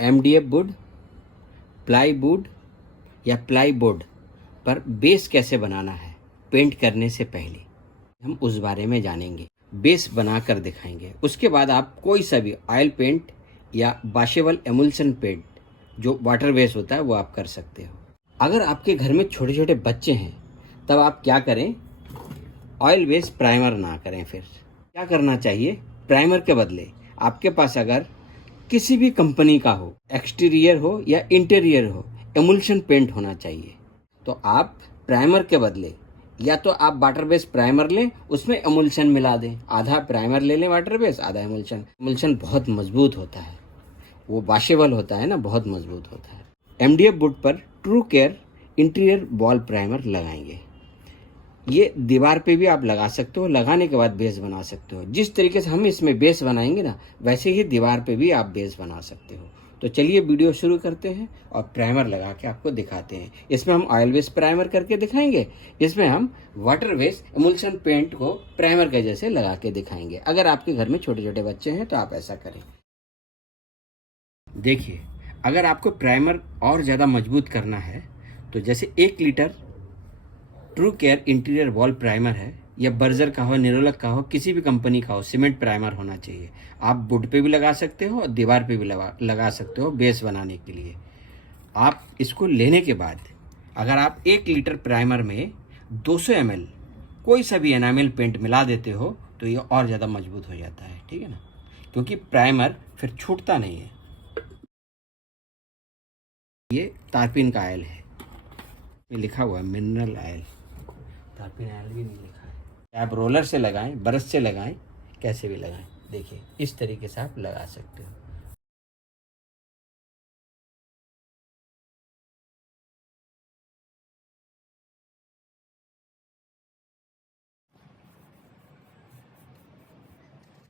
MDF would, plywood या plyboard पर base कैसे बनाना है पेंट करने से पहले, हम उस बारे में जानेंगे। बेस बना कर दिखाएंगे। उसके बाद आप कोई सा भी ऑयल पेंट या वॉशेबल एमुल्सन पेंट जो वाटर बेस होता है वो आप कर सकते हो। अगर आपके घर में छोटे छोटे बच्चे हैं तब आप क्या करें, ऑयल बेस प्राइमर ना करें। फिर क्या करना चाहिए, प्राइमर के बदले आपके पास अगर किसी भी कंपनी का हो, एक्सटीरियर हो या इंटीरियर हो, एमुल्शन पेंट होना चाहिए। तो आप प्राइमर के बदले या तो आप वाटर बेस प्राइमर लें, उसमें एमुल्शन मिला दें, आधा प्राइमर ले लें वाटर बेस, आधा एमुल्शन। एमुल्शन बहुत मजबूत होता है, वो वॉशेबल होता है ना, बहुत मजबूत होता है। एमडीएफ वुड पर true care interior wall primer लगाएंगे। ये दीवार पे भी आप लगा सकते हो, लगाने के बाद बेस बना सकते हो। जिस तरीके से हम इसमें बेस बनाएंगे ना, वैसे ही दीवार पे भी आप बेस बना सकते हो। तो चलिए वीडियो शुरू करते हैं और प्राइमर लगा के आपको दिखाते हैं। इसमें हम ऑयल बेस प्राइमर करके दिखाएंगे, इसमें हम वाटर बेस एमुल्सन पेंट को प्राइमर के जैसे लगा के दिखाएंगे। अगर आपके घर में छोटे छोटे बच्चे हैं तो आप ऐसा करें। देखिए, अगर आपको प्राइमर और ज़्यादा मजबूत करना है तो जैसे 1 litre true care interior wall primer है, या बर्जर का हो, निरोलक का हो, किसी भी कंपनी का हो, सीमेंट प्राइमर होना चाहिए। आप वुड पे भी लगा सकते हो और दीवार पे भी लगा सकते हो बेस बनाने के लिए। आप इसको लेने के बाद अगर आप 1 लीटर प्राइमर में 200 ml कोई सा भी एनामेल पेंट मिला देते हो तो ये और ज़्यादा मजबूत हो जाता है, ठीक है ना, क्योंकि प्राइमर फिर छूटता नहीं है। ये तारपीन का ऑयल है, ये लिखा हुआ है मिनरल ऑयल, तारपीन ऑयल भी नहीं लिखा है। आप रोलर से लगाएं, ब्रश से लगाएं, कैसे भी लगाएं। देखिए इस तरीके से आप लगा सकते हो।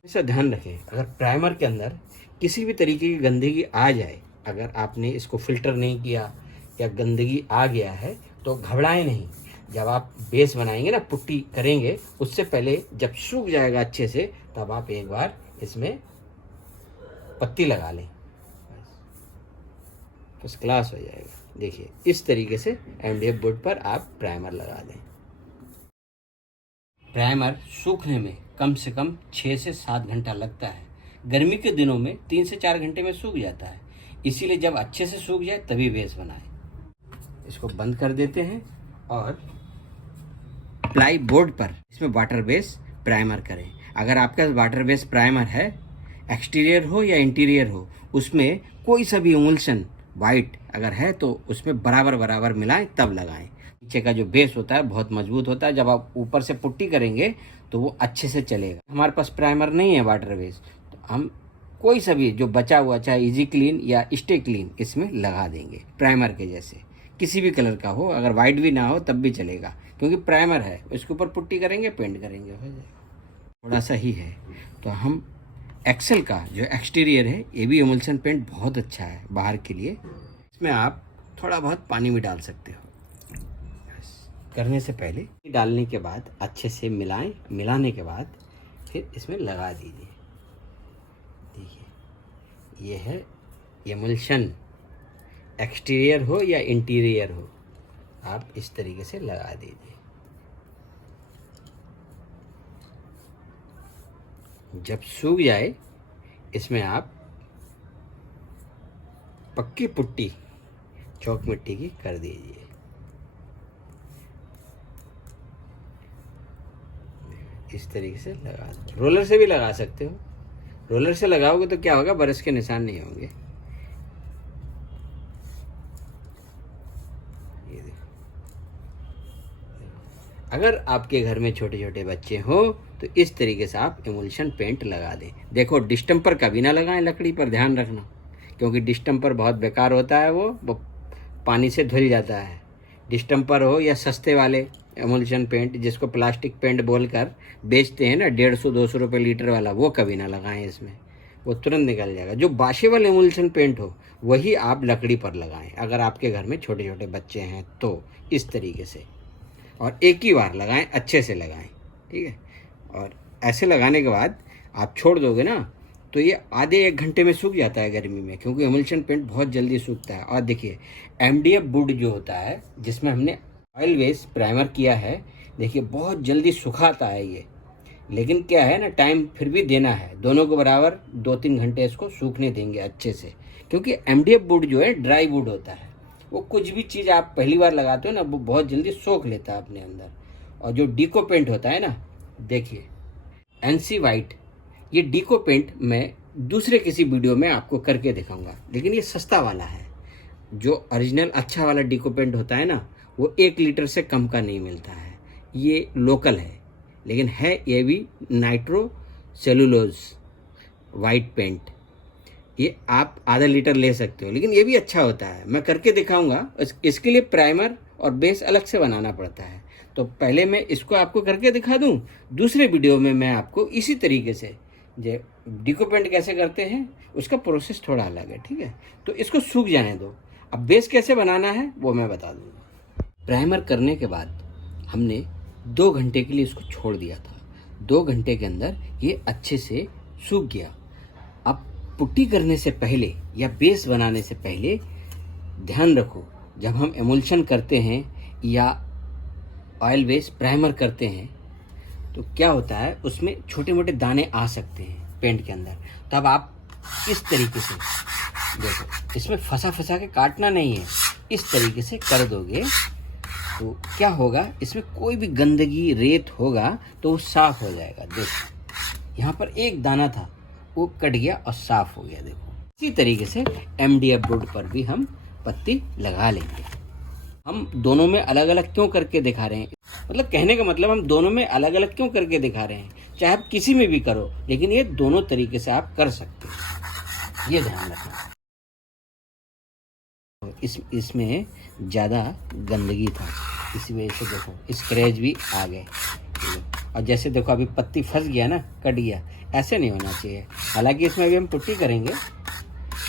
इसका ध्यान रखें, अगर प्राइमर के अंदर किसी भी तरीके की गंदगी आ जाए, अगर आपने इसको फिल्टर नहीं किया या गंदगी आ गया है तो घबराएं नहीं। जब आप बेस बनाएंगे ना, पुट्टी करेंगे, उससे पहले जब सूख जाएगा अच्छे से तब आप एक बार इसमें पत्ती लगा लें, फर्स्ट क्लास हो जाएगा। देखिए इस तरीके से एमडीएफ वुड पर आप प्राइमर लगा दें। प्राइमर सूखने में कम से कम 6 से 7 घंटा लगता है। गर्मी के दिनों में 3 से 4 घंटे में सूख जाता है। इसीलिए जब अच्छे से सूख जाए तभी बेस बनाएं। इसको बंद कर देते हैं और प्लाई बोर्ड पर इसमें वाटर बेस प्राइमर करें। अगर आपके पास वाटर बेस प्राइमर है, एक्सटीरियर हो या इंटीरियर हो, उसमें कोई सा भी एमुल्सन वाइट अगर है तो उसमें बराबर बराबर मिलाएं तब लगाएं। नीचे का जो बेस होता है बहुत मजबूत होता है, जब आप ऊपर से पुट्टी करेंगे तो वो अच्छे से चलेगा। हमारे पास प्राइमर नहीं है वाटर बेस, तो हम कोई सा भी जो बचा हुआ, चाहे इजी क्लीन या स्टे क्लीन, इसमें लगा देंगे प्राइमर के जैसे। किसी भी कलर का हो, अगर वाइट भी ना हो तब भी चलेगा, क्योंकि प्राइमर है। उसके ऊपर पुट्टी करेंगे, पेंट करेंगे, हो जाएगा। थोड़ा सा ही है तो हम एक्सेल का जो एक्सटीरियर है, ये भी एमुल्सन पेंट बहुत अच्छा है बाहर के लिए। इसमें आप थोड़ा बहुत पानी भी डाल सकते हो। करने से पहले डालने के बाद अच्छे से मिलाएं, मिलाने के बाद फिर इसमें लगा दीजिए। देखिए ये है एमुल्शन, एक्सटीरियर हो या इंटीरियर हो, आप इस तरीके से लगा दीजिए। जब सूख जाए इसमें आप पक्की पुट्टी चौक मिट्टी की कर दीजिए। इस तरीके से लगा दो। रोलर से भी लगा सकते हो। रोलर से लगाओगे तो क्या होगा, बरस के निशान नहीं होंगे। ये देखो, अगर आपके घर में छोटे छोटे बच्चे हो तो इस तरीके से आप एमुल्शन पेंट लगा दें। देखो डिस्टेम्पर कभी ना लगाएं लकड़ी पर, ध्यान रखना, क्योंकि डिस्टेम्पर बहुत बेकार होता है, वो पानी से धुल जाता है। डिस्टेम्पर हो या सस्ते वाले एमुल्शन पेंट, जिसको प्लास्टिक पेंट बोलकर बेचते हैं ना, 150-200 रुपये लीटर वाला, वो कभी ना लगाएं इसमें, वो तुरंत निकल जाएगा। जो वॉशेबल एमुल्शन पेंट हो वही आप लकड़ी पर लगाएं, अगर आपके घर में छोटे छोटे बच्चे हैं तो। इस तरीके से, और एक ही बार लगाएं, अच्छे से लगाएं, ठीक है। और ऐसे लगाने के बाद आप छोड़ दोगे ना तो ये आधे 1 घंटे में सूख जाता है गर्मी में, क्योंकि एमल्शन पेंट बहुत जल्दी सूखता है। और देखिए एमडीएफ वुड जो होता है, जिसमें हमने ऑयल बेस प्राइमर किया है, देखिए बहुत जल्दी सुखाता है ये। लेकिन क्या है ना, टाइम फिर भी देना है, दोनों को बराबर 2-3 घंटे इसको सूखने देंगे अच्छे से, क्योंकि एमडीएफ वुड जो है ड्राई वुड होता है। वो कुछ भी चीज़ आप पहली बार लगाते हो ना, वो बहुत जल्दी सोख लेता है अपने अंदर। और जो डीको पेंट होता है ना, देखिए एनसी वाइट, ये डीको पेंट मैं दूसरे किसी वीडियो में आपको करके दिखाऊंगा, लेकिन ये सस्ता वाला है। जो ओरिजिनल अच्छा वाला डीको पेंट होता है ना, वो 1 लीटर से कम का नहीं मिलता है। ये लोकल है, लेकिन है ये भी नाइट्रो सेलुलोज वाइट पेंट। ये आप आधा लीटर ले सकते हो, लेकिन ये भी अच्छा होता है, मैं करके दिखाऊंगा। इसके लिए प्राइमर और बेस अलग से बनाना पड़ता है। तो पहले मैं इसको आपको करके दिखा दूं, दूसरे वीडियो में मैं आपको इसी तरीके से जो डीको पेंट कैसे करते हैं उसका प्रोसेस थोड़ा अलग है, ठीक है। तो इसको सूख जाने दो। अब बेस कैसे बनाना है वो मैं बता दूंगा। प्राइमर करने के बाद हमने 2 घंटे के लिए इसको छोड़ दिया था। 2 घंटे के अंदर ये अच्छे से सूख गया। अब पुट्टी करने से पहले या बेस बनाने से पहले ध्यान रखो, जब हम एमुल्शन करते हैं या ऑयल बेस प्राइमर करते हैं तो क्या होता है, उसमें छोटे मोटे दाने आ सकते हैं पेंट के अंदर। तब आप इस तरीके से देखो, इसमें फंसा फंसा के काटना नहीं है, इस तरीके से कर दोगे तो क्या होगा, इसमें कोई भी गंदगी रेत होगा तो वो साफ हो जाएगा। देखो यहाँ पर एक दाना था, वो कट गया और साफ हो गया। देखो इसी तरीके से एमडीएफ वुड पर भी हम पत्ती लगा लेंगे। हम दोनों में अलग अलग क्यों करके दिखा रहे हैं, मतलब कहने का मतलब हम दोनों में अलग अलग क्यों करके दिखा रहे हैं। चाहे आप किसी में भी करो, लेकिन ये दोनों तरीके से आप कर सकते हैं, ये ध्यान रखना। इसमें ज़्यादा गंदगी था, इसी वजह से देखो स्क्रैच भी आ गए। और जैसे देखो अभी पत्ती फंस गया ना, कट गया, ऐसे नहीं होना चाहिए। हालांकि इसमें अभी हम पुट्टी करेंगे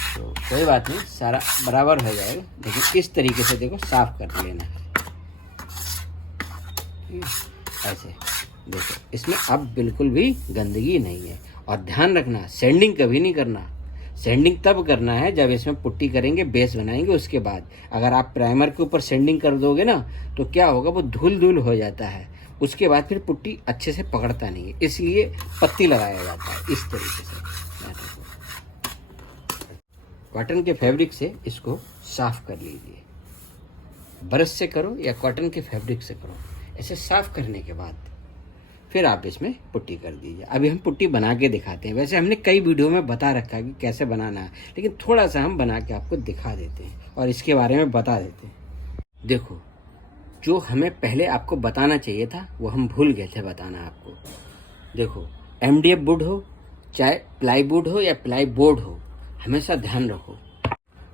तो कोई बात नहीं, सारा बराबर हो जाएगा, लेकिन इस तरीके से देखो साफ कर लेना है। ऐसे देखो, इसमें अब बिल्कुल भी गंदगी नहीं है। और ध्यान रखना, सैंडिंग कभी नहीं करना। सैंडिंग तब करना है जब इसमें पुट्टी करेंगे, बेस बनाएंगे, उसके बाद। अगर आप प्राइमर के ऊपर सैंडिंग कर दोगे ना तो क्या होगा, वो धूल धूल हो जाता है, उसके बाद फिर पुट्टी अच्छे से पकड़ता नहीं है। इसलिए पत्ती लगाया जाता है इस तरीके से। कॉटन के फैब्रिक से इसको साफ कर लीजिए, ब्रश से करो या कॉटन के फैब्रिक से करो। ऐसे साफ करने के बाद फिर आप इसमें पुट्टी कर दीजिए। अभी हम पुट्टी बना के दिखाते हैं। वैसे हमने कई वीडियो में बता रखा है कि कैसे बनाना है, लेकिन थोड़ा सा हम बना के आपको दिखा देते हैं और इसके बारे में बता देते हैं। देखो, जो हमें पहले आपको बताना चाहिए था वो हम भूल गए थे बताना आपको। देखो, एमडीएफ वुड हो चाहे प्लाईवुड हो या प्लाई बोर्ड हो, हमेशा ध्यान रखो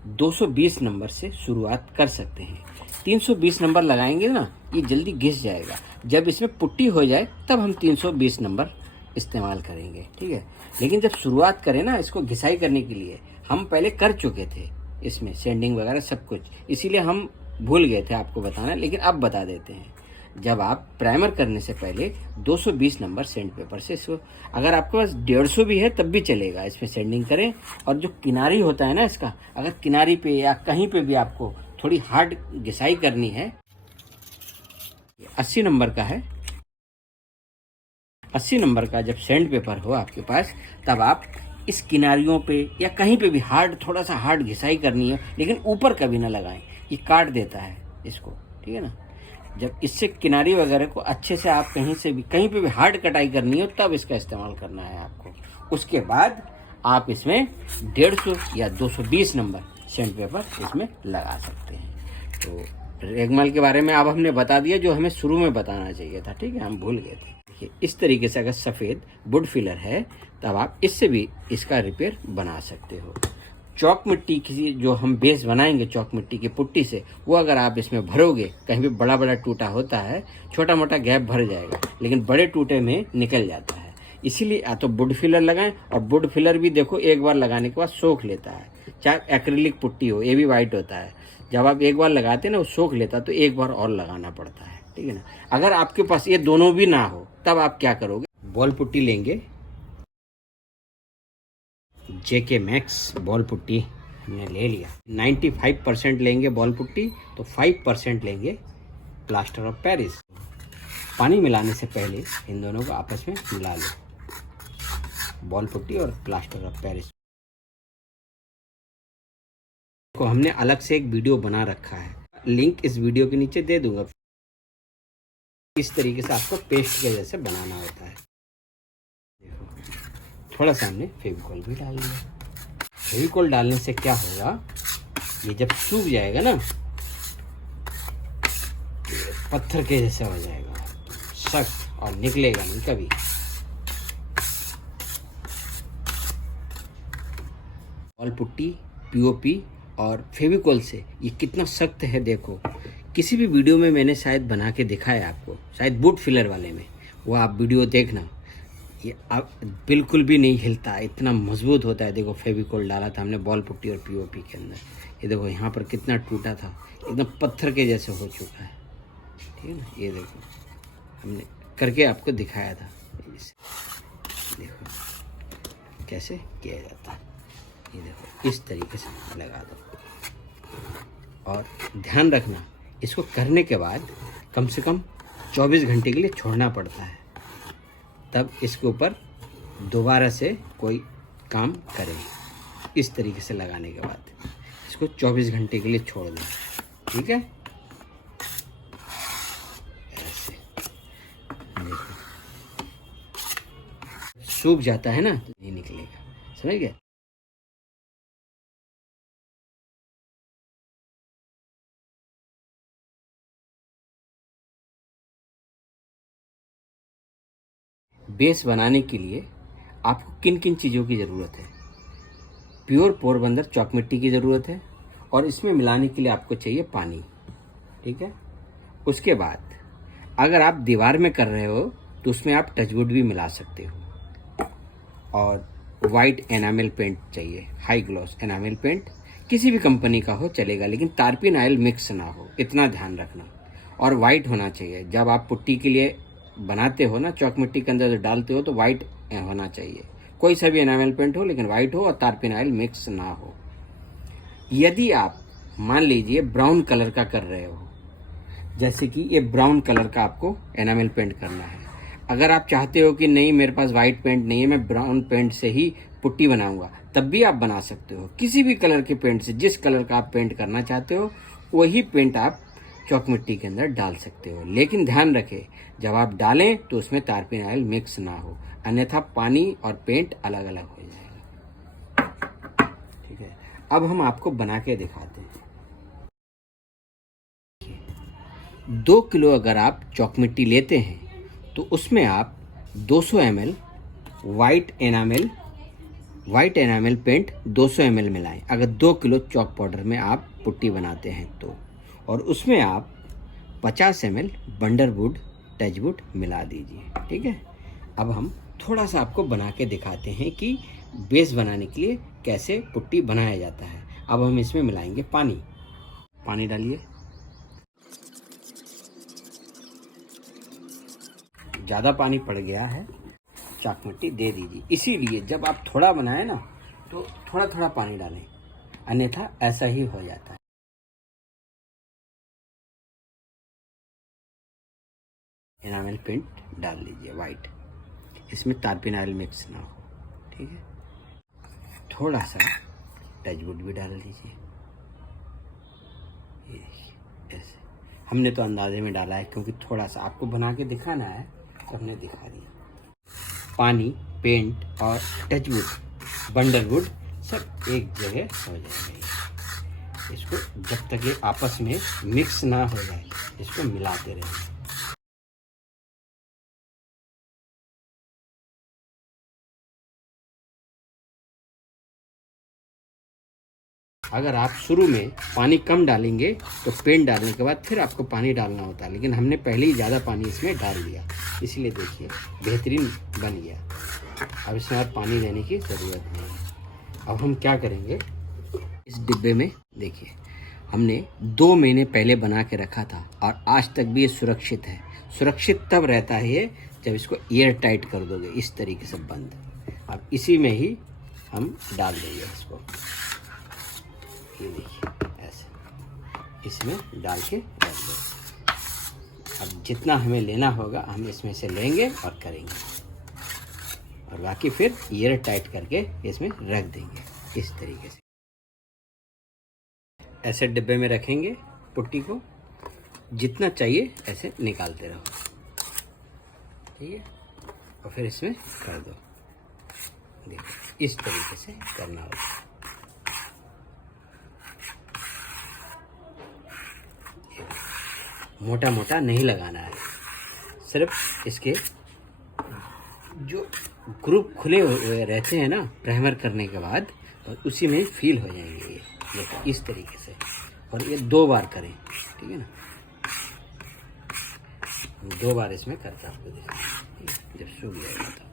220 नंबर से शुरुआत कर सकते हैं। 320 नंबर लगाएंगे ना, ये जल्दी घिस जाएगा। जब इसमें पुट्टी हो जाए तब हम 320 नंबर इस्तेमाल करेंगे, ठीक है। लेकिन जब शुरुआत करें ना इसको घिसाई करने के लिए, हम पहले कर चुके थे इसमें सैंडिंग वगैरह सब कुछ, इसीलिए हम भूल गए थे आपको बताना, लेकिन अब बता देते हैं। जब आप प्राइमर करने से पहले 220 नंबर सैंड पेपर से इसको, अगर आपके पास 150 भी है तब भी चलेगा, इसमें सैंडिंग करें। और जो किनारी होता है ना इसका, अगर किनारी पे या कहीं पे भी आपको थोड़ी हार्ड घिसाई करनी है, 80 नंबर का है। 80 नंबर का जब सैंड पेपर हो आपके पास, तब आप इस किनारियों पे या कहीं पे भी हार्ड, थोड़ा सा हार्ड घिसाई करनी है, लेकिन ऊपर कभी ना लगाएं, ये काट देता है इसको, ठीक है ना। जब इससे किनारी वगैरह को अच्छे से आप कहीं से भी, कहीं पे भी हार्ड कटाई करनी हो तब इसका इस्तेमाल करना है आपको। उसके बाद आप इसमें 150 या 220 नंबर सैंड पेपर इसमें लगा सकते हैं। तो रेगमाल के बारे में अब हमने बता दिया जो हमें शुरू में बताना चाहिए था, ठीक है, हम भूल गए थे। देखिए इस तरीके से अगर सफ़ेद वुड फिलर है तब आप इससे भी इसका रिपेयर बना सकते हो। चौक मिट्टी की जो हम बेस बनाएंगे चौक मिट्टी की पुट्टी से, वो अगर आप इसमें भरोगे, कहीं भी बड़ा बड़ा टूटा होता है, छोटा मोटा गैप भर जाएगा, लेकिन बड़े टूटे में निकल जाता है। इसीलिए या तो वुड फिलर लगाएं, और वुड फिलर भी देखो एक बार लगाने के बाद सोख लेता है। चाहे एक्रिलिक पुट्टी हो, ये भी वाइट होता है, जब आप एक बार लगाते हैं ना वो सोख लेता है, तो एक बार और लगाना पड़ता है, ठीक है ना। अगर आपके पास ये दोनों भी ना हो तब आप क्या करोगे, बॉल पुट्टी लेंगे, JK मैक्स बॉल पुट्टी हमने ले लिया। 95% लेंगे बॉल पुट्टी तो 5% लेंगे प्लास्टर ऑफ पेरिस। पानी मिलाने से पहले इन दोनों को आपस में मिला लो, बॉल पुट्टी और प्लास्टर ऑफ पेरिस को। हमने अलग से एक वीडियो बना रखा है, लिंक इस वीडियो के नीचे दे दूंगा। इस तरीके से आपको पेस्ट के जैसे बनाना होता है। देखो, थोड़ा सा हमने फेविकॉल भी डाल दिया। फेविकॉल डालने से क्या होगा, ये जब सूख जाएगा ना, पत्थर के जैसे हो जाएगा सख्त और निकलेगा नहीं कभी। बॉल पुट्टी, पीओपी और फेविकॉल से ये कितना सख्त है देखो। किसी भी वीडियो में मैंने शायद बना के दिखाया आपको, शायद बूट फिलर वाले में, वो आप वीडियो देखना। ये अब बिल्कुल भी नहीं हिलता, इतना मजबूत होता है। देखो फेविकॉल डाला था हमने बॉल पुट्टी और पीओपी के अंदर, ये देखो यहाँ पर कितना टूटा था, एकदम पत्थर के जैसे हो चुका है। ठीक है ना, ये देखो हमने करके आपको दिखाया था। देखो कैसे किया जाता है, ये देखो इस तरीके से लगा दो। और ध्यान रखना, इसको करने के बाद कम से कम 24 घंटे के लिए छोड़ना पड़ता है, तब इसके ऊपर दोबारा से कोई काम करें। इस तरीके से लगाने के बाद इसको 24 घंटे के लिए छोड़ दें। ठीक है, ऐसे देखो सूख जाता है ना, तो नहीं निकलेगा, समझ गए। बेस बनाने के लिए आपको किन किन चीज़ों की ज़रूरत है। प्योर पोरबंदर चॉक मिट्टी की ज़रूरत है, और इसमें मिलाने के लिए आपको चाहिए पानी। ठीक है, उसके बाद अगर आप दीवार में कर रहे हो तो उसमें आप टचवुड भी मिला सकते हो, और वाइट एनामेल पेंट चाहिए, हाई ग्लॉस एनामेल पेंट, किसी भी कंपनी का हो चलेगा, लेकिन तारपीन ऑयल मिक्स ना हो, इतना ध्यान रखना। और वाइट होना चाहिए, जब आप पुट्टी के लिए बनाते हो ना, चॉक मिट्टी के अंदर जो डालते हो तो वाइट होना चाहिए। कोई सा भी एनामेल पेंट हो, लेकिन वाइट हो और तारपीन ऑयल मिक्स ना हो। यदि आप मान लीजिए ब्राउन कलर का कर रहे हो, जैसे कि ये ब्राउन कलर का आपको एनामेल पेंट करना है, अगर आप चाहते हो कि नहीं मेरे पास वाइट पेंट नहीं है, मैं ब्राउन पेंट से ही पुट्टी बनाऊंगा, तब भी आप बना सकते हो। किसी भी कलर के पेंट से, जिस कलर का आप पेंट करना चाहते हो वही पेंट आप चॉक मिट्टी के अंदर डाल सकते हो। लेकिन ध्यान रखें, जब आप डालें तो उसमें तारपीन ऑयल मिक्स ना हो, अन्यथा पानी और पेंट अलग अलग हो जाएगा। ठीक है, अब हम आपको बना के दिखाते हैं। 2 किलो अगर आप चॉक मिट्टी लेते हैं तो उसमें आप 200 ml white enamel paint 200 ml मिलाएं, अगर 2 किलो चॉक पाउडर में आप पुट्टी बनाते हैं तो। और उसमें आप 50 ml बंडरवुड टचवुड मिला दीजिए। ठीक है, अब हम थोड़ा सा आपको बना के दिखाते हैं कि बेस बनाने के लिए कैसे पुट्टी बनाया जाता है। अब हम इसमें मिलाएंगे पानी। पानी डालिए, ज़्यादा पानी पड़ गया है, चॉक मिट्टी दे दीजिए। इसीलिए जब आप थोड़ा बनाएं ना तो थोड़ा थोड़ा पानी डालें, अन्यथा ऐसा ही हो जाता है। एनामेल पेंट डाल लीजिए वाइट, इसमें तारपीन ऑयल मिक्स ना हो। ठीक है, थोड़ा सा टचवुड भी डाल दीजिए। ये देखिए ऐसे, हमने तो अंदाजे में डाला है क्योंकि थोड़ा सा आपको बना के दिखाना है तो हमने दिखा दिया। पानी, पेंट और टचवुड बंडरवुड सब एक जगह हो जाएगा। इसको जब तक ये आपस में मिक्स ना हो जाए इसको मिलाते रहें। अगर आप शुरू में पानी कम डालेंगे तो पेंट डालने के बाद फिर आपको पानी डालना होता है, लेकिन हमने पहले ही ज़्यादा पानी इसमें डाल दिया, इसलिए देखिए बेहतरीन बन गया। अब इसमें और पानी देने की ज़रूरत नहीं है। अब हम क्या करेंगे, इस डिब्बे में देखिए हमने 2 महीने पहले बना के रखा था और आज तक भी ये सुरक्षित है। सुरक्षित तब रहता है ये जब इसको एयर टाइट कर दोगे, इस तरीके से बंद। अब इसी में ही हम डाल देंगे इसको। ये देखिए ऐसे इसमें डाल के रख दो। अब जितना हमें लेना होगा हम इसमें से लेंगे और करेंगे, और बाकी फिर एयर टाइट करके इसमें रख देंगे इस तरीके से। ऐसे डिब्बे में रखेंगे, पुट्टी को जितना चाहिए ऐसे निकालते रहो, ठीक है। और फिर इसमें कर दो। देखो इस तरीके से करना होगा। मोटा मोटा नहीं लगाना है, सिर्फ इसके जो ग्रुप खुले हुए रहते हैं ना प्राइमर करने के बाद, और उसी में फील हो जाएंगे ये। देखो इस तरीके से, और ये 2 बार करें, ठीक है ना। 2 बार इसमें करके आपको देखिए जब सूख जाएगा तो।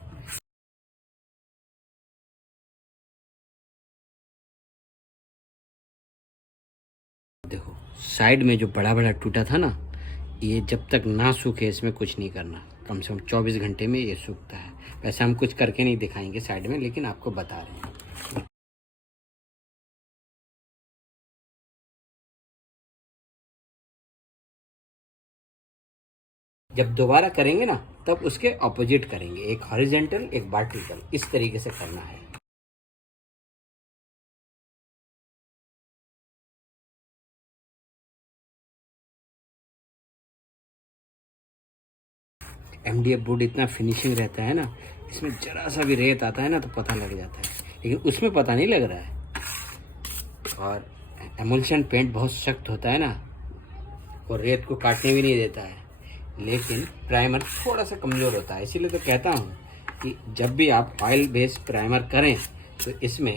देखो साइड में जो बड़ा बड़ा टूटा था ना, ये जब तक ना सूखे इसमें कुछ नहीं करना। कम से कम 24 घंटे में ये सूखता है। वैसे हम कुछ करके नहीं दिखाएंगे साइड में, लेकिन आपको बता रहे हैं। जब दोबारा करेंगे ना तब उसके ऑपोजिट करेंगे, एक हॉरिजेंटल एक वर्टिकल, इस तरीके से करना है। MDF बोर्ड इतना फिनिशिंग रहता है ना, इसमें जरा सा भी रेत आता है ना तो पता लग जाता है, लेकिन उसमें पता नहीं लग रहा है। और एमल्शन पेंट बहुत सख्त होता है ना, और रेत को काटने भी नहीं देता है, लेकिन प्राइमर थोड़ा सा कमज़ोर होता है। इसीलिए तो कहता हूँ कि जब भी आप ऑयल बेस्ड प्राइमर करें तो इसमें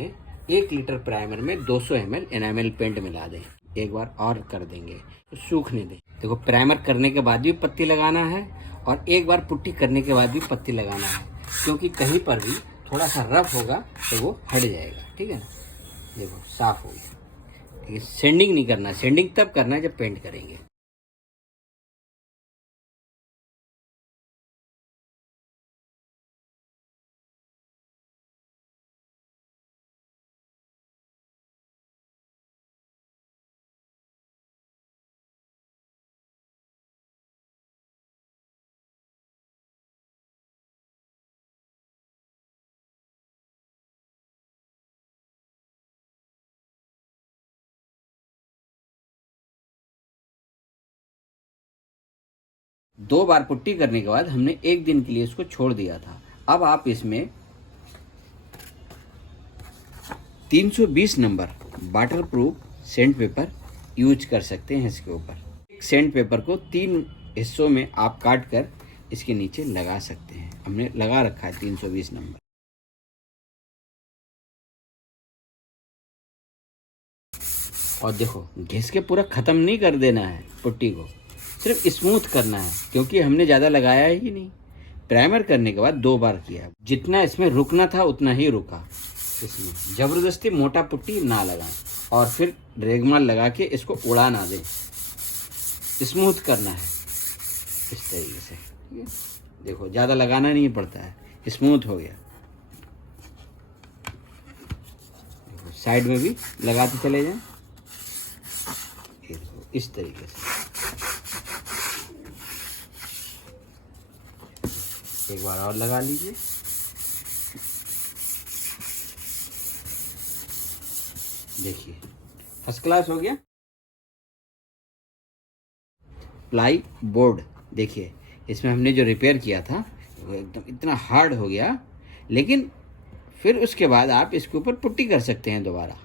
1 लीटर प्राइमर में 200 ml एनामेल पेंट मिला दें। एक बार और कर देंगे तो सूखने दें। देखो प्राइमर करने के बाद भी पत्ती लगाना है, और एक बार पुट्टी करने के बाद भी पत्ती लगाना है, क्योंकि कहीं पर भी थोड़ा सा रफ होगा तो वो हट जाएगा, ठीक है ना। देखो साफ हो गया। ठीक है, सेंडिंग नहीं करना, सेंडिंग तब करना है जब पेंट करेंगे। दो बार पुट्टी करने के बाद हमने 1 दिन के लिए इसको छोड़ दिया था। अब आप इसमें 320 number waterproof sandpaper use कर सकते हैं इसके ऊपर। एक सेंट पेपर को 3 हिस्सों में आप काट कर इसके नीचे लगा सकते हैं। हमने लगा रखा है 320 नंबर। और देखो घिस के पूरा ख़त्म नहीं कर देना है पुट्टी को, सिर्फ स्मूथ करना है, क्योंकि हमने ज़्यादा लगाया ही नहीं। प्राइमर करने के बाद 2 बार किया, जितना इसमें रुकना था उतना ही रुका। इसमें ज़बरदस्ती मोटा पुट्टी ना लगाएं, और फिर रेगमाल लगा के इसको उड़ा ना दें। स्मूथ करना है इस तरीके से। देखो ज़्यादा लगाना नहीं पड़ता है, स्मूथ हो गया। देखो साइड में भी लगाते चले जाएं, ये देखो इस तरीके से। एक बार और लगा लीजिए। देखिए फर्स्ट क्लास हो गया। प्लाई बोर्ड देखिए, इसमें हमने जो रिपेयर किया था वो एकदम इतना हार्ड हो गया, लेकिन फिर उसके बाद आप इसके ऊपर पुट्टी कर सकते हैं दोबारा,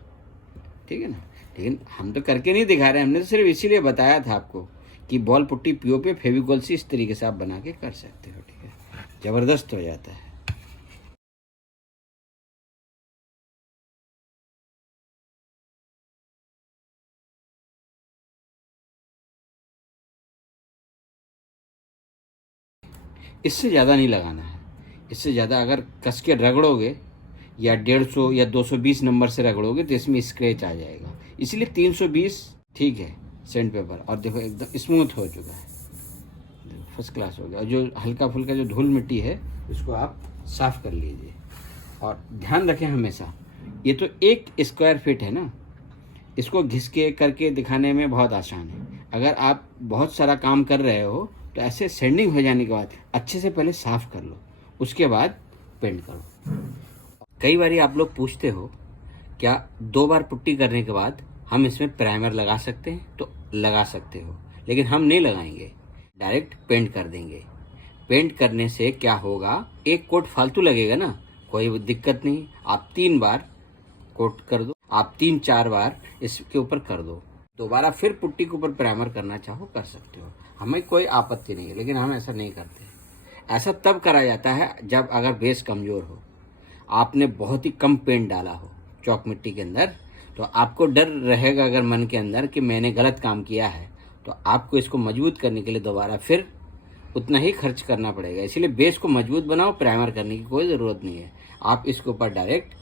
ठीक है ना। लेकिन हम तो करके नहीं दिखा रहे, हमने तो सिर्फ इसीलिए बताया था आपको कि बॉल पुट्टी पीओपी फेविकॉल से इस तरीके से आप बना के कर सकते हो, ठीक है। ज़बरदस्त हो जाता है। इससे ज़्यादा नहीं लगाना है। इससे ज़्यादा अगर कस के रगड़ोगे या 150 या 220 नंबर से रगड़ोगे तो इसमें स्क्रैच आ जाएगा। इसलिए 320 ठीक है सेंट पेपर। और देखो एकदम स्मूथ हो चुका है, फर्स्ट क्लास हो गया। और जो हल्का फुल्का जो धूल मिट्टी है उसको आप साफ़ कर लीजिए। और ध्यान रखें हमेशा ये तो 1 स्क्वायर फीट है ना, इसको घिस के करके दिखाने में बहुत आसान है। अगर आप बहुत सारा काम कर रहे हो तो ऐसे सैंडिंग हो जाने के बाद अच्छे से पहले साफ कर लो, उसके बाद पेंट करो। कई बार आप लोग पूछते हो क्या 2 बार पुट्टी करने के बाद हम इसमें प्राइमर लगा सकते हैं? तो लगा सकते हो, लेकिन हम नहीं लगाएंगे, डायरेक्ट पेंट कर देंगे। पेंट करने से क्या होगा, एक कोट फालतू लगेगा ना, कोई दिक्कत नहीं, आप 3 बार कोट कर दो, आप 3-4 बार इसके ऊपर कर दो, दोबारा फिर पुट्टी के ऊपर प्राइमर करना चाहो कर सकते हो, हमें कोई आपत्ति नहीं है। लेकिन हम ऐसा नहीं करते। ऐसा तब करा जाता है जब अगर बेस कमज़ोर हो, आपने बहुत ही कम पेंट डाला हो चौक मिट्टी के अंदर, तो आपको डर रहेगा अगर मन के अंदर कि मैंने गलत काम किया है, तो आपको इसको मजबूत करने के लिए दोबारा फिर उतना ही खर्च करना पड़ेगा। इसीलिए बेस को मजबूत बनाओ, प्राइमर करने की कोई ज़रूरत नहीं है। आप इसके ऊपर डायरेक्ट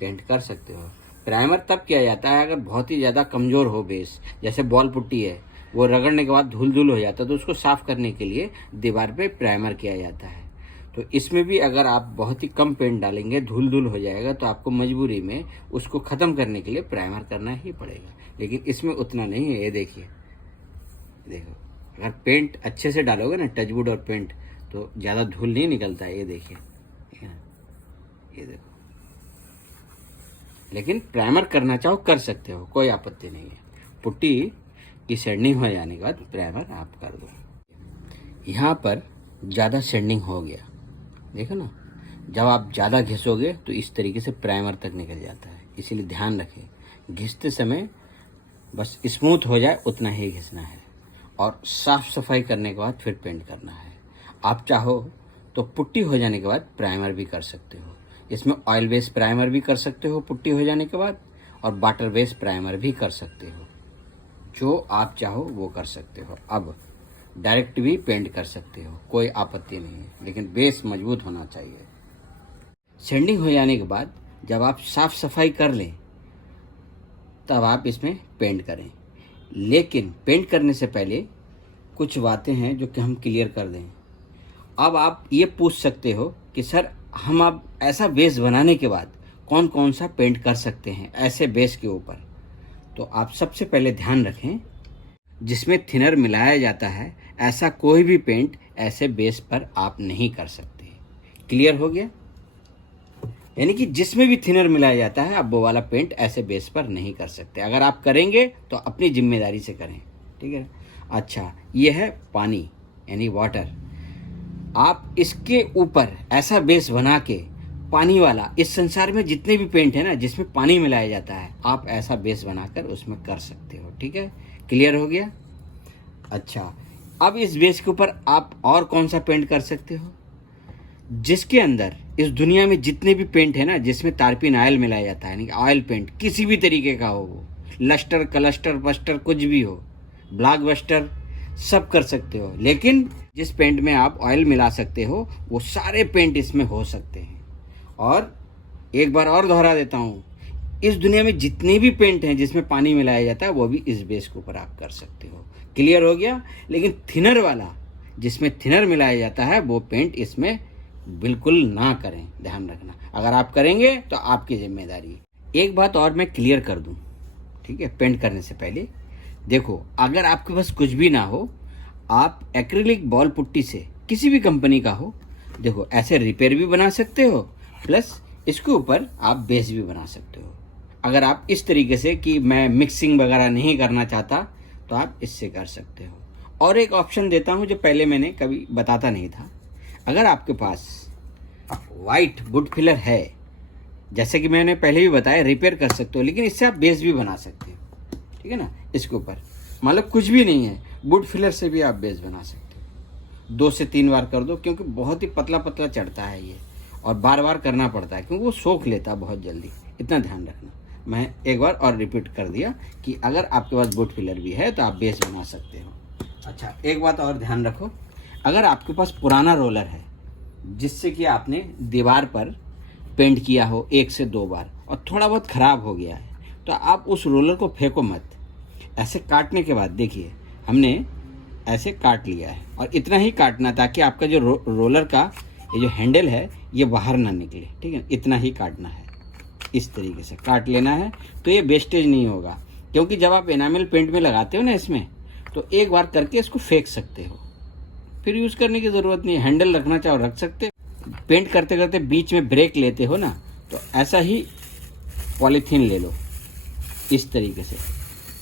पेंट कर सकते हो। प्राइमर तब किया जाता है अगर बहुत ही ज़्यादा कमज़ोर हो बेस, जैसे बॉल पुट्टी है, वो रगड़ने के बाद धूल धूल हो जाता है, तो उसको साफ़ करने के लिए दीवार पे प्राइमर किया जाता है। तो इसमें भी अगर आप बहुत ही कम पेंट डालेंगे, धूल धूल हो जाएगा, तो आपको मजबूरी में उसको ख़त्म करने के लिए प्राइमर करना ही पड़ेगा। लेकिन इसमें उतना नहीं है। ये देखिए, देखो, अगर पेंट अच्छे से डालोगे ना, टचवुड और पेंट, तो ज़्यादा धूल नहीं निकलता है। ये देखिए, ठीक है ना, ये देखो। लेकिन प्राइमर करना चाहो कर सकते हो, कोई आपत्ति नहीं है। पुट्टी की सैंडिंग हो जाने के बाद प्राइमर आप कर दो। यहाँ पर ज़्यादा सैंडिंग हो गया, देखो ना, जब आप ज़्यादा घिसोगे तो इस तरीके से प्राइमर तक निकल जाता है। इसीलिए ध्यान रखें, घिसते समय बस स्मूथ हो जाए उतना ही घिसना है, और साफ़ सफाई करने के बाद फिर पेंट करना है। आप चाहो तो पुट्टी हो जाने के बाद प्राइमर भी कर सकते हो। इसमें ऑयल बेस प्राइमर भी कर सकते हो पुट्टी हो जाने के बाद, और वाटर बेस प्राइमर भी कर सकते हो। जो आप चाहो वो कर सकते हो। अब डायरेक्ट भी पेंट कर सकते हो, कोई आपत्ति नहीं है, लेकिन बेस मजबूत होना चाहिए। सैंडिंग हो जाने के बाद जब आप साफ़ सफाई कर लें तब आप इसमें पेंट करें। लेकिन पेंट करने से पहले कुछ बातें हैं जो कि हम क्लियर कर दें। अब आप ये पूछ सकते हो कि सर, हम अब ऐसा बेस बनाने के बाद कौन कौन सा पेंट कर सकते हैं ऐसे बेस के ऊपर? तो आप सबसे पहले ध्यान रखें, जिसमें थिनर मिलाया जाता है ऐसा कोई भी पेंट ऐसे बेस पर आप नहीं कर सकते। क्लियर हो गया? यानी कि जिसमें भी थिनर मिलाया जाता है आप वो वाला पेंट ऐसे बेस पर नहीं कर सकते। अगर आप करेंगे तो अपनी जिम्मेदारी से करें, ठीक है? अच्छा, ये है पानी यानी वाटर। आप इसके ऊपर ऐसा बेस बना के पानी वाला, इस संसार में जितने भी पेंट है ना जिसमें पानी मिलाया जाता है, आप ऐसा बेस बनाकर उसमें कर सकते हो, ठीक है? क्लियर हो गया? अच्छा, अब इस बेस के ऊपर आप और कौन सा पेंट कर सकते हो? जिसके अंदर इस दुनिया में जितने भी पेंट है ना जिसमें तारपीन ऑयल मिलाया जाता है, यानी ऑयल पेंट किसी भी तरीके का हो, वो लस्टर क्लस्टर बस्टर कुछ भी हो, ब्लॉक बस्टर, सब कर सकते हो। लेकिन जिस पेंट में आप ऑयल मिला सकते हो वो सारे पेंट इसमें हो सकते हैं। और एक बार और दोहरा देता हूँ, इस दुनिया में जितने भी पेंट हैं जिसमें पानी मिलाया जाता है वो भी इस बेस के ऊपर आप कर सकते हो। क्लियर हो गया? लेकिन थिनर वाला, जिसमें थिनर मिलाया जाता है, वो पेंट इसमें बिल्कुल ना करें, ध्यान रखना। अगर आप करेंगे तो आपकी जिम्मेदारी। एक बात और मैं क्लियर कर दूं, ठीक है? पेंट करने से पहले देखो, अगर आपके पास कुछ भी ना हो, आप एक्रिलिक बॉल पुट्टी से किसी भी कंपनी का हो, देखो ऐसे रिपेयर भी बना सकते हो, प्लस इसके ऊपर आप बेस भी बना सकते हो। अगर आप इस तरीके से कि मैं मिक्सिंग वगैरह नहीं करना चाहता तो आप इससे कर सकते हो। और एक ऑप्शन देता हूँ जो पहले मैंने कभी बताता नहीं था। अगर आपके पास वाइट वुड फिलर है, जैसे कि मैंने पहले भी बताया, रिपेयर कर सकते हो, लेकिन इससे आप बेस भी बना सकते हो, ठीक है ना? इसके ऊपर मतलब कुछ भी नहीं है, वुड फिलर से भी आप बेस बना सकते हो। 2 से 3 बार कर दो, क्योंकि बहुत ही पतला पतला चढ़ता है ये, और बार बार करना पड़ता है क्योंकि वो सोख लेता है बहुत जल्दी। इतना ध्यान रखना। मैं एक बार और रिपीट कर दिया कि अगर आपके पास वुड फिलर भी है तो आप बेस बना सकते हो। अच्छा, एक बात और ध्यान रखो, अगर आपके पास पुराना रोलर है जिससे कि आपने दीवार पर पेंट किया हो 1 से 2 बार और थोड़ा बहुत ख़राब हो गया है, तो आप उस रोलर को फेंको मत। ऐसे काटने के बाद देखिए, हमने ऐसे काट लिया है, और इतना ही काटना ताकि आपका जो रोलर का ये जो हैंडल है ये बाहर ना निकले, ठीक है? इतना ही काटना है। इस तरीके से काट लेना है, तो ये वेस्टेज नहीं होगा। क्योंकि जब आप एनामल पेंट में लगाते हो ना इसमें, तो एक बार करके इसको फेंक सकते हो, फिर यूज़ करने की ज़रूरत नहीं है। हैंडल रखना चाहो रख सकते। पेंट करते करते बीच में ब्रेक लेते हो ना, तो ऐसा ही पॉलीथीन ले लो इस तरीके से।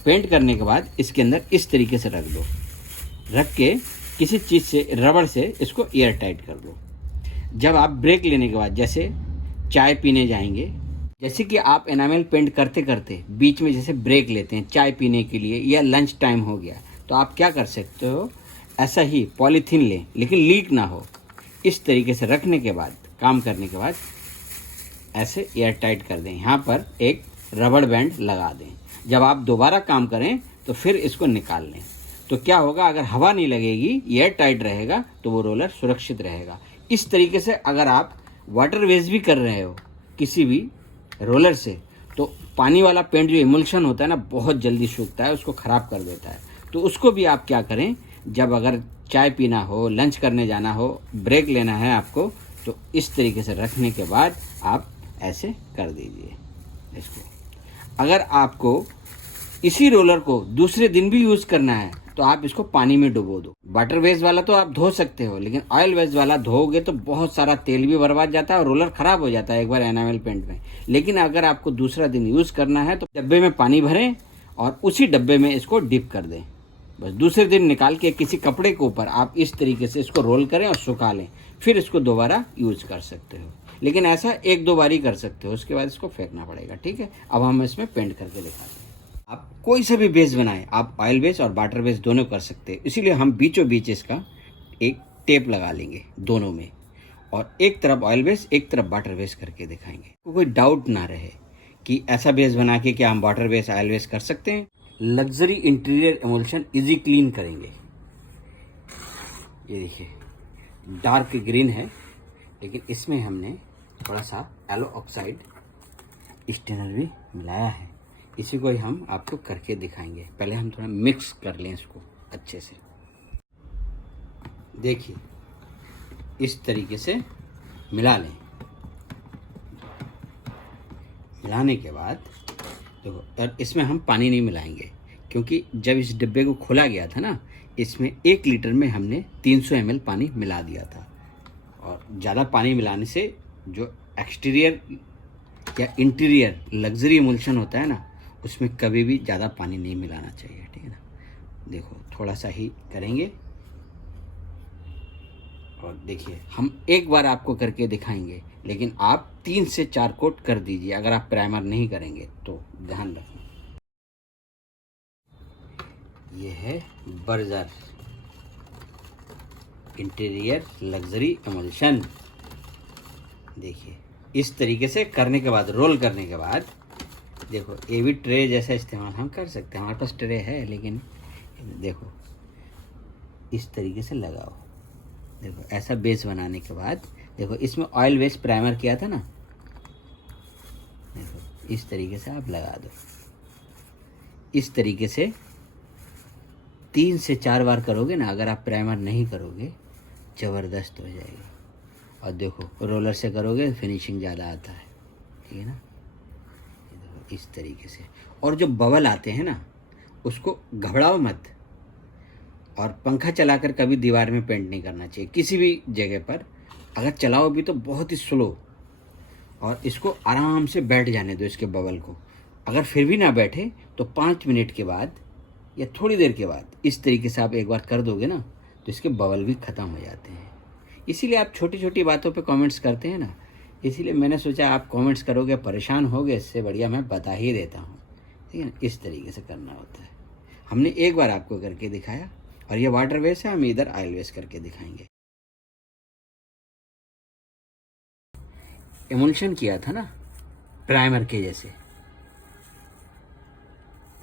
पेंट करने के बाद इसके अंदर इस तरीके से रख दो, रख के किसी चीज़ से, रबड़ से इसको एयर टाइट कर दो। जब आप ब्रेक लेने के बाद जैसे चाय पीने जाएंगे, जैसे कि आप एनामल पेंट करते करते बीच में जैसे ब्रेक लेते हैं चाय पीने के लिए, या लंच टाइम हो गया, तो आप क्या कर सकते हो, ऐसा ही पॉलीथीन लें, लेकिन लीक ना हो, इस तरीके से रखने के बाद, काम करने के बाद ऐसे एयर टाइट कर दें। यहाँ पर एक रबड़ बैंड लगा दें। जब आप दोबारा काम करें तो फिर इसको निकाल लें। तो क्या होगा, अगर हवा नहीं लगेगी, एयर टाइट रहेगा, तो वो रोलर सुरक्षित रहेगा। इस तरीके से अगर आप वाटर वेस्ट भी कर रहे हो किसी भी रोलर से, तो पानी वाला पेंट जो इमल्शन होता है ना, बहुत जल्दी सूखता है, उसको ख़राब कर देता है। तो उसको भी आप क्या करें, जब अगर चाय पीना हो, लंच करने जाना हो, ब्रेक लेना है आपको, तो इस तरीके से रखने के बाद आप ऐसे कर दीजिए इसको। अगर आपको इसी रोलर को दूसरे दिन भी यूज़ करना है, तो आप इसको पानी में डुबो दो। वाटर वेस्ट वाला तो आप धो सकते हो, लेकिन ऑयल वेस्ट वाला धोओगे तो बहुत सारा तेल भी बर्बाद जाता है और रोलर ख़राब हो जाता है एक बार एनामल पेंट में। लेकिन अगर आपको दूसरा दिन यूज़ करना है, तो डब्बे में पानी भरें और उसी डब्बे में इसको डिप कर दें। बस दूसरे दिन निकाल के किसी कपड़े के ऊपर आप इस तरीके से इसको रोल करें और सुखा लें, फिर इसको दोबारा यूज कर सकते हो। लेकिन ऐसा एक दो बार ही कर सकते हो, उसके बाद इसको फेंकना पड़ेगा। ठीक है, अब हम इसमें पेंट करके दिखाते हैं। आप कोई सा भी बेस बनाएं, आप ऑयल बेस और वाटर बेस दोनों कर सकते हैं। इसीलिए हम बीचों बीच इसका एक टेप लगा लेंगे दोनों में, और एक तरफ ऑयल बेस एक तरफ वाटर बेस करके दिखाएंगे। कोई डाउट ना रहे कि ऐसा बेस बना के क्या हम वाटर बेस ऑयल बेस कर सकते हैं। Luxury interior emulsion easy clean करेंगे। ये देखिए डार्क ग्रीन है, लेकिन इसमें हमने थोड़ा सा येलो ऑक्साइड स्टेनर भी मिलाया है। इसी को ही हम आपको करके दिखाएंगे। पहले हम थोड़ा मिक्स कर लें इसको अच्छे से। देखिए इस तरीके से मिला लें। मिलाने के बाद देखो, और इसमें हम पानी नहीं मिलाएंगे, क्योंकि जब इस डिब्बे को खोला गया था ना, इसमें 1 लीटर में हमने 300 ml पानी मिला दिया था। और ज़्यादा पानी मिलाने से जो एक्सटीरियर या इंटीरियर लग्जरी एमल्शन होता है ना, उसमें कभी भी ज़्यादा पानी नहीं मिलाना चाहिए। ठीक है ना, देखो थोड़ा सा ही करेंगे। और देखिए हम एक बार आपको करके दिखाएंगे, लेकिन आप 3 से 4 कोट कर दीजिए अगर आप प्राइमर नहीं करेंगे तो, ध्यान रखना। ये है बर्जर इंटीरियर लग्जरी एमल्शन। देखिए इस तरीके से करने के बाद, रोल करने के बाद, देखो ये भी ट्रे जैसा इस्तेमाल हम कर सकते हैं। हमारे पास ट्रे है, लेकिन देखो इस तरीके से लगाओ। देखो ऐसा बेस बनाने के बाद, देखो इसमें ऑयल बेस प्राइमर किया था ना, देखो इस तरीके से आप लगा दो। इस तरीके से 3 से 4 बार करोगे ना, अगर आप प्राइमर नहीं करोगे ज़बरदस्त हो जाएगी। और देखो रोलर से करोगे फिनिशिंग ज़्यादा आता है। ठीक है ना, देखो इस तरीके से। और जो बबल आते हैं ना, उसको घबराओ मत, और पंखा चलाकर कभी दीवार में पेंट नहीं करना चाहिए किसी भी जगह पर। अगर चलाओ भी तो बहुत ही स्लो, और इसको आराम से बैठ जाने दो इसके बबल को। अगर फिर भी ना बैठे तो 5 मिनट के बाद या थोड़ी देर के बाद इस तरीके से आप एक बार कर दोगे ना, तो इसके बबल भी ख़त्म हो जाते हैं। इसीलिए आप छोटी छोटी बातों पे कमेंट्स करते हैं ना, इसीलिए मैंने सोचा आप कमेंट्स करोगे, परेशान होगे, इससे बढ़िया मैं बता ही देता हूँ। ठीक है, इस तरीके से करना होता है। हमने एक बार आपको करके दिखाया, और ये वाटर बेस है, हम इधर ऑयल बेस करके दिखाएंगे। एमल्शन किया था ना प्राइमर के जैसे,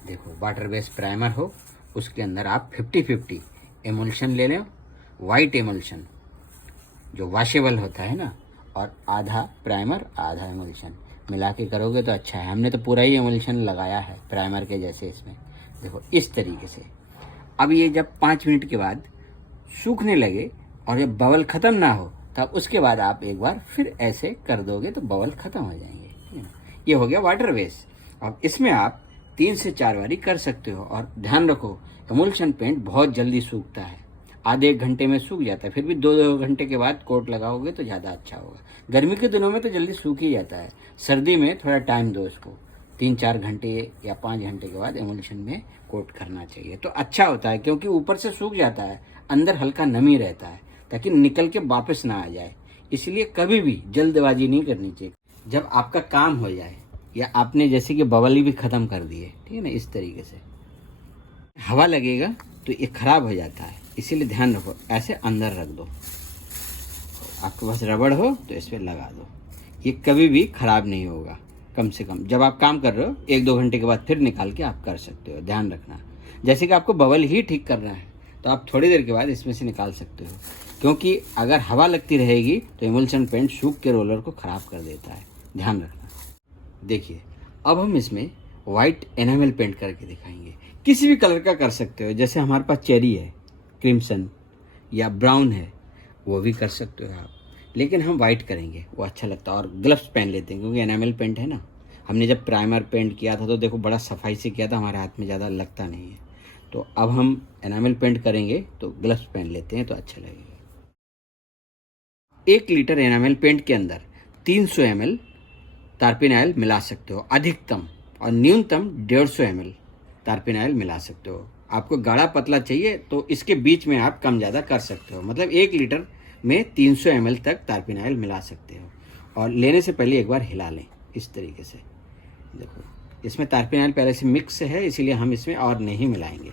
देखो वाटर बेस प्राइमर हो, उसके अंदर आप 50-50 एमल्शन ले लें। वाइट एमल्शन जो वॉशेबल होता है ना, और आधा प्राइमर आधा एमल्शन मिला के करोगे तो अच्छा है। हमने तो पूरा ही एमल्शन लगाया है प्राइमर के जैसे इसमें। देखो इस तरीके से। अब ये जब 5 मिनट के बाद सूखने लगे और जब बबल ख़त्म ना हो, तब उसके बाद आप एक बार फिर ऐसे कर दोगे तो बबल ख़त्म हो जाएंगे। ठीक है ना, ये हो गया वाटर बेस। अब इसमें आप 3 से 4 बारी कर सकते हो। और ध्यान रखो, एमुल्शन पेंट बहुत जल्दी सूखता है, आधे 1 घंटे में सूख जाता है। फिर भी 2 घंटे के बाद कोट लगाओगे तो ज़्यादा अच्छा होगा। गर्मी के दिनों में तो जल्दी सूख ही जाता है, सर्दी में थोड़ा टाइम दो इसको, 3-4 घंटे या 5 घंटे के बाद एमुल्शन में कोट करना चाहिए तो अच्छा होता है, क्योंकि ऊपर से सूख जाता है, अंदर हल्का नमी रहता है, ताकि निकल के वापस ना आ जाए। इसलिए कभी भी जल्दबाजी नहीं करनी चाहिए। जब आपका काम हो जाए, या आपने जैसे कि बबल भी ख़त्म कर दिए, ठीक है ना, इस तरीके से हवा लगेगा तो ये ख़राब हो जाता है, इसीलिए ध्यान रखो। ऐसे अंदर रख दो, आपके पास रबड़ हो तो इस पर लगा दो, ये कभी भी ख़राब नहीं होगा। कम से कम जब आप काम कर रहे हो 1-2 घंटे के बाद फिर निकाल के आप कर सकते हो। ध्यान रखना, जैसे कि आपको बबल ही ठीक करना है तो आप थोड़ी देर के बाद इसमें से निकाल सकते हो, क्योंकि अगर हवा लगती रहेगी तो एमुल्शन पेंट सूख के रोलर को ख़राब कर देता है। ध्यान रखना। देखिए, अब हम इसमें वाइट एनामेल पेंट करके दिखाएंगे। किसी भी कलर का कर सकते हो, जैसे हमारे पास चेरी है, क्रिम्सन या ब्राउन है, वो भी कर सकते हो आप, लेकिन हम वाइट करेंगे, वो अच्छा लगता है। और ग्लव्स पहन लेते हैं, क्योंकि एनामेल पेंट है ना। हमने जब प्राइमर पेंट किया था तो देखो बड़ा सफाई से किया था, हमारे हाथ में ज़्यादा लगता नहीं है। तो अब हम एनामेल पेंट करेंगे तो ग्लव्स पहन लेते हैं तो अच्छा लगेगा। 1 लीटर एनामेल पेंट के अंदर 300 ml तारपीन ऑयल मिला सकते हो अधिकतम, और न्यूनतम 150 ml तारपीन ऑयल मिला सकते हो। आपको गाढ़ा पतला चाहिए तो इसके बीच में आप कम ज़्यादा कर सकते हो, मतलब 1 लीटर में 300 ml तक तारपीन ऑयल मिला सकते हो। और लेने से पहले एक बार हिला लें इस तरीके से। देखो, इसमें तारपीन ऑयल पहले से मिक्स है, इसीलिए हम इसमें और नहीं मिलाएंगे,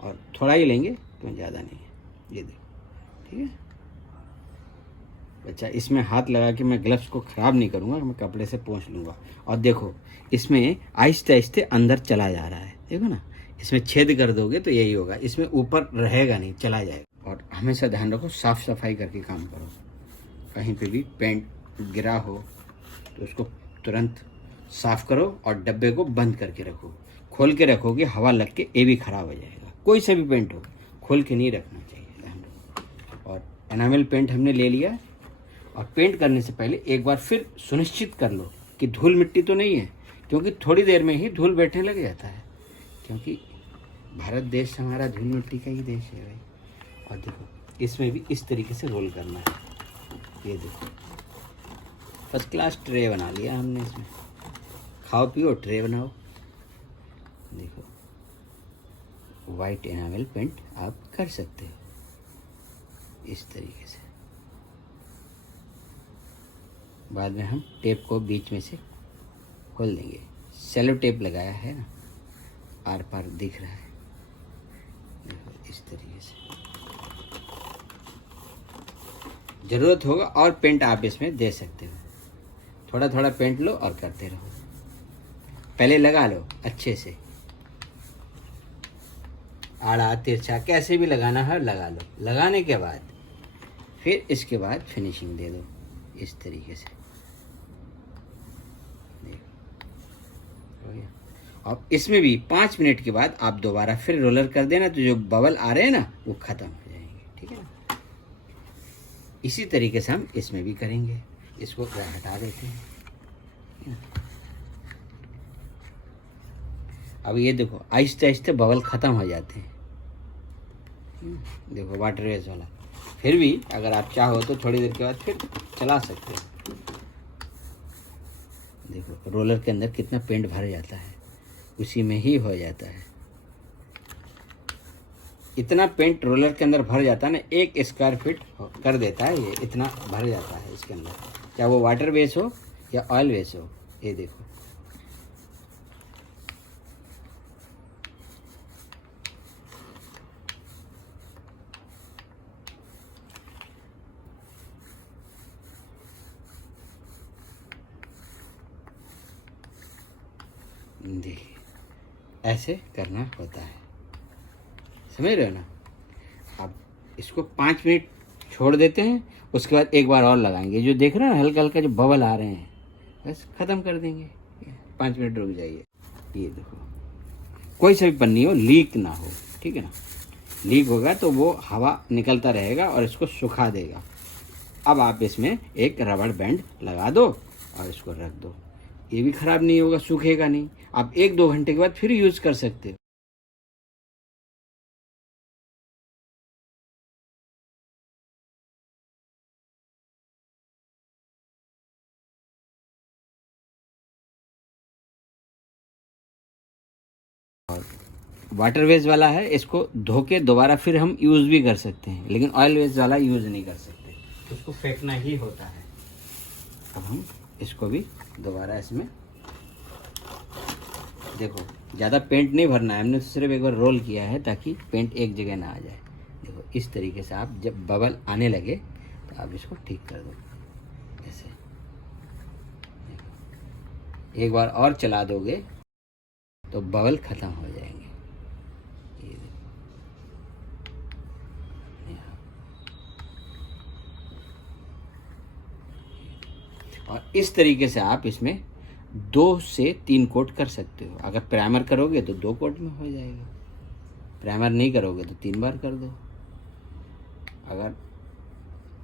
और थोड़ा ही लेंगे, तो ज़्यादा नहीं है। ये देखो, ठीक है बच्चा, इसमें हाथ लगा के मैं ग्लव्स को ख़राब नहीं करूँगा, मैं कपड़े से पोंछ लूँगा। और देखो, इसमें आहिस्ते आहिस्ते अंदर चला जा रहा है, देखो ना, इसमें छेद कर दोगे तो यही होगा, इसमें ऊपर रहेगा नहीं, चला जाएगा। और हमेशा ध्यान रखो, साफ़ सफाई करके काम करो। कहीं पे भी पेंट गिरा हो तो उसको तुरंत साफ़ करो और डब्बे को बंद करके रखो। खोल के रखोगे, हवा लग के ये भी ख़राब हो जाएगा। कोई सा भी पेंट हो, खोल के नहीं रखना चाहिए, ध्यान रखो। और एनामेल पेंट हमने ले लिया, और पेंट करने से पहले एक बार फिर सुनिश्चित कर लो कि धूल मिट्टी तो नहीं है, क्योंकि थोड़ी देर में ही धूल बैठने लग जाता है, क्योंकि भारत देश हमारा धूल मिट्टी का ही देश है भाई। और देखो, इसमें भी इस तरीके से रोल करना है। ये देखो, फर्स्ट क्लास ट्रे बना लिया हमने इसमें। खाओ पियो, ट्रे बनाओ। देखो, वाइट एनामेल पेंट आप कर सकते हो इस तरीके से। बाद में हम टेप को बीच में से खोल देंगे। सेलो टेप लगाया है ना, आर पार दिख रहा है, देखो इस तरीके से। ज़रूरत होगा और पेंट आप इसमें दे सकते हो, थोड़ा थोड़ा पेंट लो और करते रहो। पहले लगा लो अच्छे से, आड़ा तिरछा कैसे भी लगाना है लगा लो। लगाने के बाद फिर इसके बाद फिनिशिंग दे दो इस तरीके से। अब इसमें भी 5 मिनट के बाद आप दोबारा फिर रोलर कर देना, तो जो बबल आ रहे हैं ना वो ख़त्म हो जाएंगे, ठीक है ना। इसी तरीके से हम इसमें भी करेंगे। इसको हटा देते हैं। अब ये देखो, आहिस्ते आहिस्ते बबल ख़त्म हो जाते हैं। देखो, वाटर वेज वाला। फिर भी अगर आप चाहो तो थोड़ी देर के बाद फिर चला सकते हो। देखो, रोलर के अंदर कितना पेंट भर जाता है, उसी में ही हो जाता है। इतना पेंट रोलर के अंदर भर जाता है ना, 1 स्क्वायर फीट कर देता है ये, इतना भर जाता है इसके अंदर, चाहे वो वाटर बेस हो या ऑयल बेस हो। ये देखो, देखिए ऐसे करना होता है, समझ रहे हो ना। अब इसको 5 मिनट छोड़ देते हैं, उसके बाद एक बार और लगाएंगे। जो देख रहे हो ना, हल्का हल्का जो बबल आ रहे हैं, बस ख़त्म कर देंगे। 5 मिनट रुक जाइए। ये देखो, कोई सा भी पन्नी हो, लीक ना हो, ठीक है ना। लीक होगा तो वो हवा निकलता रहेगा और इसको सुखा देगा। अब आप इसमें एक रबड़ बैंड लगा दो और इसको रख दो। ये भी खराब नहीं होगा, सूखेगा नहीं। आप 1-2 घंटे के बाद फिर यूज़ कर सकते हो। वाटर वेज वाला है, इसको धो के दोबारा फिर हम यूज़ भी कर सकते हैं, लेकिन ऑयल वेज वाला यूज़ नहीं कर सकते, उसको फेंकना ही होता है। अब हम इसको भी दोबारा इसमें, देखो ज़्यादा पेंट नहीं भरना है, हमने सिर्फ एक बार रोल किया है ताकि पेंट एक जगह ना आ जाए। देखो इस तरीके से आप जब बबल आने लगे तो आप इसको ठीक कर दो ऐसे। देखो एक बार और चला दोगे तो बबल ख़त्म हो जाएंगे। ये देखो और इस तरीके से आप इसमें 2 से 3 कोट कर सकते हो। अगर प्राइमर करोगे तो 2 कोट में हो जाएगा, प्राइमर नहीं करोगे तो 3 बार कर दो। अगर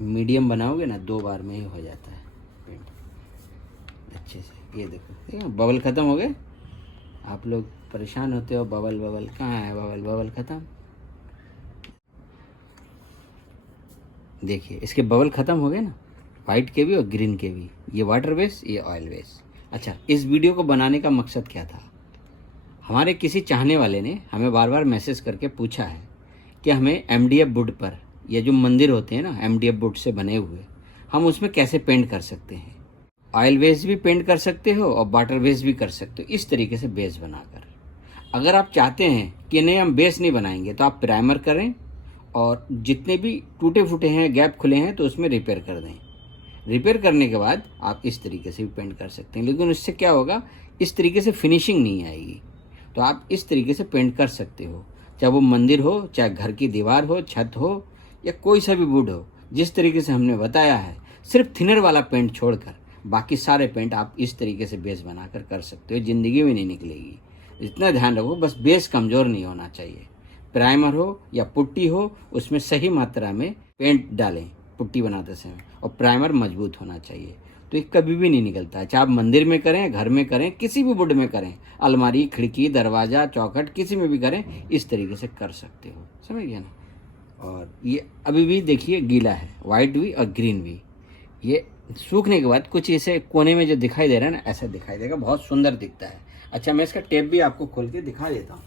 मीडियम बनाओगे ना 2 बार में ही हो जाता है पेंट अच्छे से। ये देखो बबल ख़त्म हो गए। आप लोग परेशान होते हो, बबल बबल कहाँ है, बबल बबल ख़त्म। देखिए इसके बबल ख़त्म हो गए ना, वाइट के भी और ग्रीन के भी। ये वाटर बेस, ये ऑयल बेस। अच्छा, इस वीडियो को बनाने का मकसद क्या था? हमारे किसी चाहने वाले ने हमें बार बार मैसेज करके पूछा है कि हमें एमडीएफ वुड पर, ये जो मंदिर होते हैं ना एमडीएफ वुड से बने हुए, हम उसमें कैसे पेंट कर सकते हैं। ऑयल बेस भी पेंट कर सकते हो और वाटर बेस भी कर सकते हो, इस तरीके से बेस बनाकर। अगर आप चाहते हैं कि नहीं हम बेस नहीं बनाएंगे तो आप प्राइमर करें और जितने भी टूटे फूटे हैं, गैप खुले हैं, तो उसमें रिपेयर कर दें। रिपेयर करने के बाद आप इस तरीके से भी पेंट कर सकते हैं, लेकिन उससे क्या होगा, इस तरीके से फिनिशिंग नहीं आएगी। तो आप इस तरीके से पेंट कर सकते हो, चाहे वो मंदिर हो, चाहे घर की दीवार हो, छत हो, या कोई सा भी वुड हो। जिस तरीके से हमने बताया है, सिर्फ थिनर वाला पेंट छोड़कर बाकी सारे पेंट आप इस तरीके से बेस बनाकर कर सकते हो, ज़िंदगी में नहीं निकलेगी। इतना ध्यान रखो, बस बेस कमज़ोर नहीं होना चाहिए। प्राइमर हो या पुट्टी हो, उसमें सही मात्रा में पेंट डालें पुट्टी बनाते समय, और प्राइमर मजबूत होना चाहिए, तो ये कभी भी नहीं निकलता है। चाहे आप मंदिर में करें, घर में करें, किसी भी वुड में करें, अलमारी, खिड़की, दरवाज़ा, चौखट, किसी में भी करें, इस तरीके से कर सकते हो। समझ गया ना? और ये अभी भी देखिए गीला है, वाइट भी और ग्रीन भी। ये सूखने के बाद कुछ ऐसे कोने में जो दिखाई दे रहा है ना, ऐसा दिखाई देगा, बहुत सुंदर दिखता है। अच्छा, मैं इसका टेप भी आपको खोल के दिखा देता हूँ,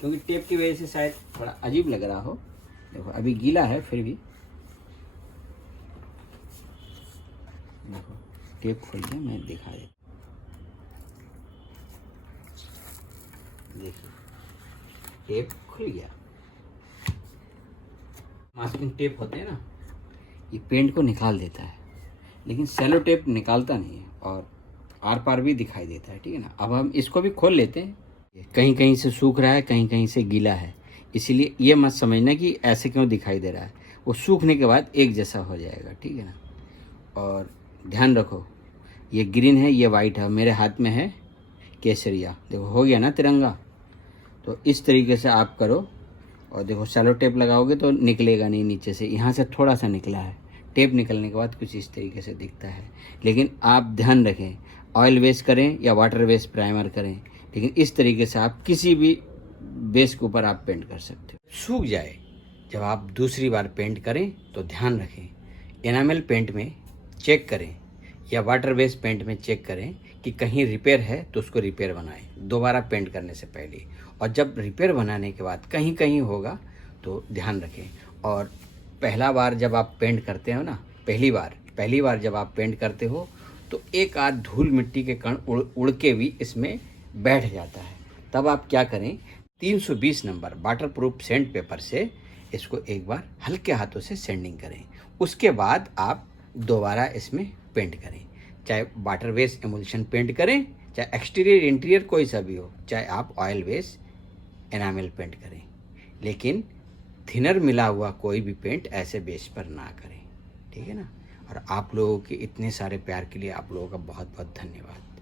क्योंकि टेप की वजह से शायद थोड़ा अजीब लग रहा हो। देखो अभी गीला है, फिर भी देखो टेप खोल के मैं दिखा देता। देखिए टेप खुल गया। मास्किंग टेप होते हैं ना, ये पेंट को निकाल देता है, लेकिन सेलो टेप निकालता नहीं है और आर पार भी दिखाई देता है। ठीक है ना? अब हम इसको भी खोल लेते हैं। कहीं कहीं से सूख रहा है, कहीं कहीं से गीला है, इसीलिए ये मत समझना कि ऐसे क्यों दिखाई दे रहा है, वो सूखने के बाद एक जैसा हो जाएगा। ठीक है ना? और ध्यान रखो, ये ग्रीन है, ये वाइट है, मेरे हाथ में है केसरिया। देखो हो गया ना तिरंगा। तो इस तरीके से आप करो, और देखो सेलो टेप लगाओगे तो निकलेगा नहीं नीचे से, यहाँ से थोड़ा सा निकला है। टेप निकलने के बाद कुछ इस तरीके से दिखता है। लेकिन आप ध्यान रखें, ऑयल बेस करें या वाटर बेस प्राइमर करें, लेकिन इस तरीके से आप किसी भी बेस के ऊपर आप पेंट कर सकते हो। सूख जाए जब आप दूसरी बार पेंट करें तो ध्यान रखें, एनामेल पेंट में चेक करें या वाटर बेस पेंट में चेक करें कि कहीं रिपेयर है तो उसको रिपेयर बनाएं दोबारा पेंट करने से पहले। और जब रिपेयर बनाने के बाद कहीं कहीं होगा तो ध्यान रखें। और पहला बार जब आप पेंट करते हो ना, पहली बार जब आप पेंट करते हो तो एक आध धूल मिट्टी के कण उड़ के भी इसमें बैठ जाता है। तब आप क्या करें, 320 number water proof sand paper से इसको एक बार हल्के हाथों से सैंडिंग करें। उसके बाद आप दोबारा इसमें पेंट करें, चाहे वाटर बेस एमुल्शन पेंट करें, चाहे एक्सटीरियर इंटीरियर कोई सा भी हो, चाहे आप ऑयल बेस एनामेल पेंट करें, लेकिन थिनर मिला हुआ कोई भी पेंट ऐसे बेस पर ना करें। ठीक है ना? और आप लोगों के इतने सारे प्यार के लिए आप लोगों का बहुत बहुत धन्यवाद।